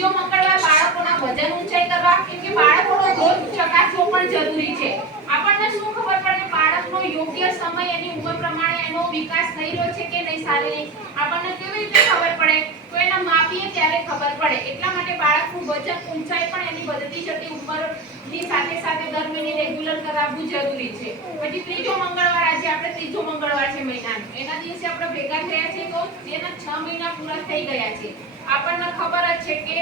ત્રીજો મંગળવાર બાળકોના વજન ઊંચાઈ કરવા કે બાળકોનો ગ્રોથ ચકાસવો પણ જરૂરી છે। આપણને શું ખબર પડે બાળકનો યોગ્ય સમય એની ઉંમર પ્રમાણે એનો વિકાસ થઈ રહ્યો છે કે નહીં શારીરિક આપણને કેવી રીતે ખબર પડે તો એના માપીએ ત્યારે ખબર પડે। એટલા માટે બાળકનું વજન ઊંચાઈ પણ એની વધતી જતી ઉંમરની સાથે સાથે દર મહિને રેગ્યુલર કરાવવું જરૂરી છે। પછી ત્રીજો મંગળવાર આજે આપણે ત્રીજો મંગળવાર છે મહિનાનો એના દિવસે આપણે ભેગા થયા છે તો જેના 6 મહિના પૂરા થઈ ગયા છે। આપણને ખબર જ છે કે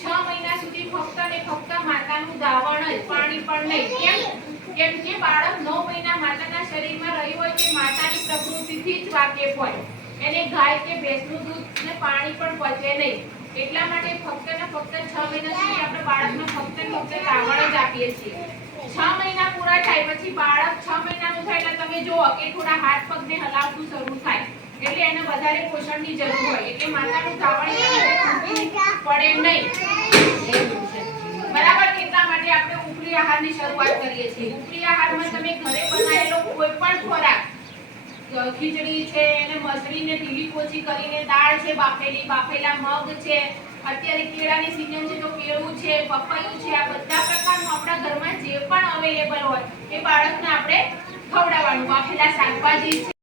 6 મહિના સુધી ફક્ત ને ફક્ત માતાનું દાવણ જ પાણી પણ નહીં કેમ કે બાળક 9 મહિના માતાના શરીરમાં રહ્યું હોય કે માતાની પ્રકૃતિથી જ વાકેફ હોય એને ગાય કે ભેંસનું દૂધ ને પાણી પણ પચે નહીં એટલા માટે ફક્ત ને ફક્ત 6 મહિના સુધી આપણે બાળકને ફક્ત ને ફક્ત દાવણ જ આપીએ છીએ। 6 મહિના પૂરા થાય પછી બાળક 6 મહિનાનું થાય એટલે તમે જુઓ કે થોડા હાથ પગને હલાવતું શરૂ થાય એટલે એને વધારે પોષણની જરૂર હોય એટલે માતાનું દાવણ પડે નહીં બરાબર। એટલા માટે આપણે ઉપરી આહારની શરૂઆત કરીએ છીએ। ઉપરી આહારમાં તમે ઘરે બનાવેલો કોઈ પણ ખોરાક ખીચડી છે અને મસરીને ઢીલી પોચી કરીને દાળ છે બાફેલા મગ છે અત્યારે કેળાની સીઝન છે તો કેળું છે પપૈયું છે આ બધા પ્રકારનું આપણા ઘરમાં જે પણ અવેલેબલ હોય એ બાળકને આપણે ખવડાવવાનું। બાફેલા શાકભાજી છે